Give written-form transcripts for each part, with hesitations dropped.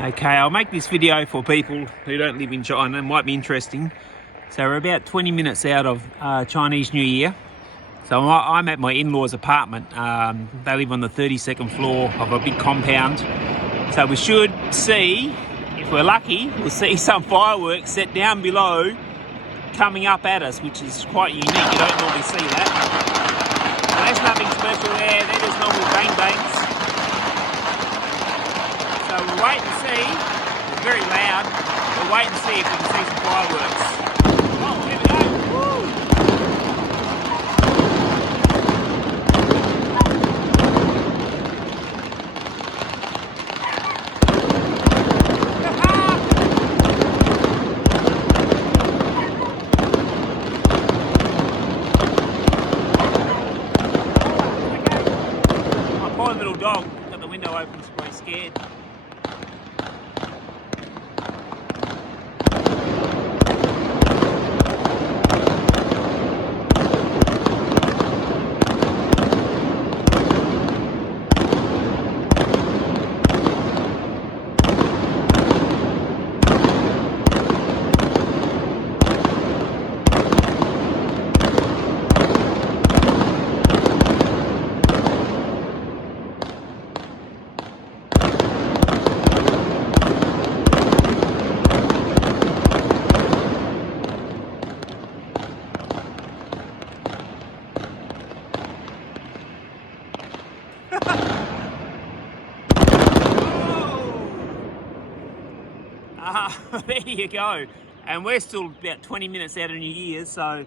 Okay, I'll make this video for people who don't live in China. It might be interesting. So we're about 20 minutes out of Chinese New Year. So I'm at my in-laws apartment. They live on the 32nd floor of a big compound. So we should see, if we're lucky, we'll see some fireworks set down below coming up at us, which is quite unique. You don't normally see that. So there's nothing special there. They're just normal bang-bangs. So we'll wait and see. It's very loud. We'll wait and see if we can see some fireworks. Oh, here we go. Woo! My poor little dog got the window open, he's probably scared. There you go. And we're still about 20 minutes out of New Year's, so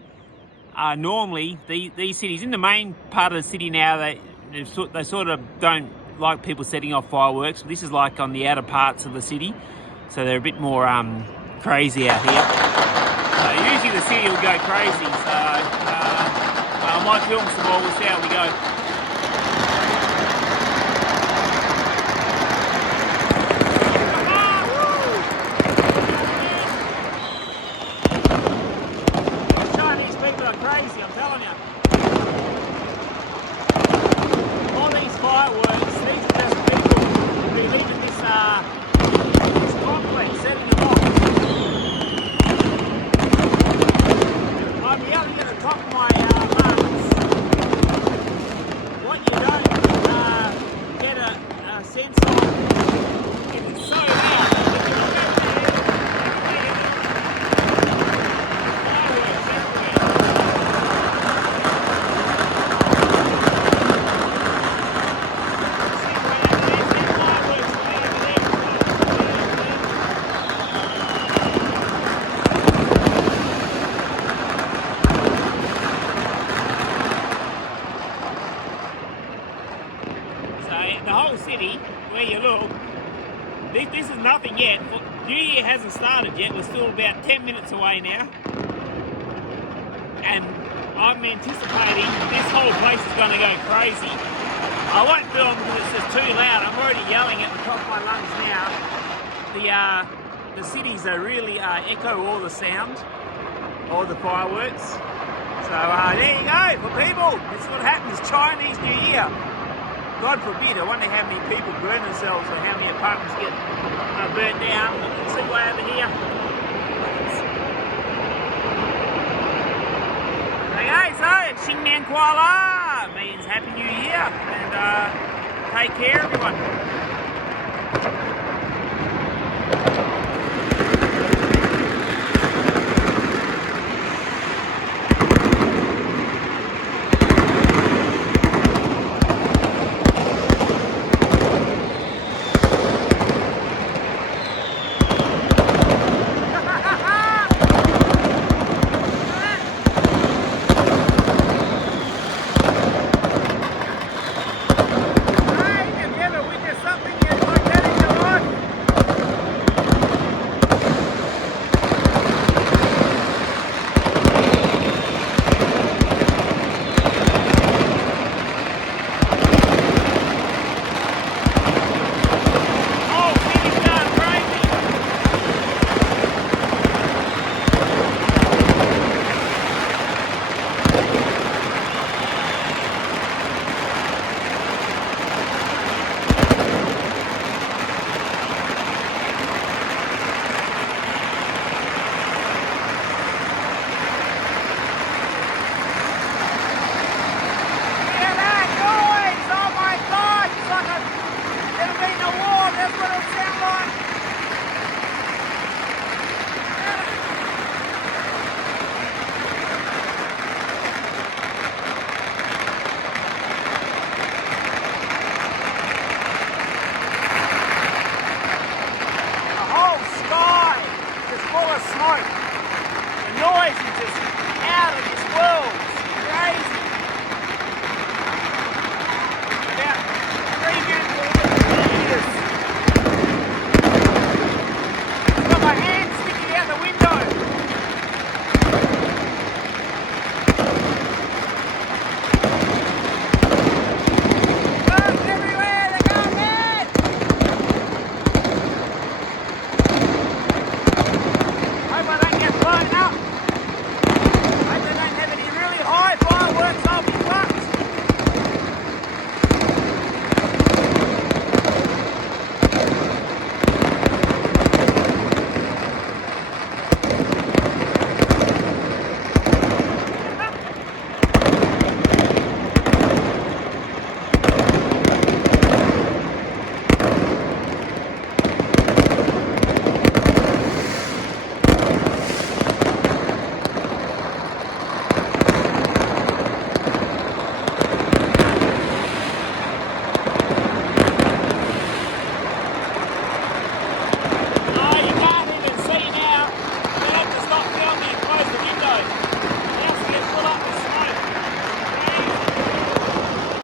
normally these cities, in the main part of the city now, they sort of don't like people setting off fireworks. This is like on the outer parts of the city, so they're a bit more crazy out here. So usually the city will go crazy, so I might film some more, we'll see how we go. Crazy, I'm telling you. All these fireworks, these are just people who live in this complex, setting them off. I'm yelling at the top of my lungs. What you don't get a sense of is it's so loud. The whole city, where you look, this is nothing yet. New Year hasn't started yet. We're still about 10 minutes away now. And I'm anticipating this whole place is going to go crazy. I won't film because it's just too loud. I'm already yelling at the top of my lungs now. The cities are really echo all the sound, all the fireworks. So there you go, for people. This is what happens Chinese New Year. God forbid, I wonder how many people burn themselves or how many apartments get burnt down. Let's see way over here. Okay, so Xing Nian Kuala means Happy New Year, and take care everyone.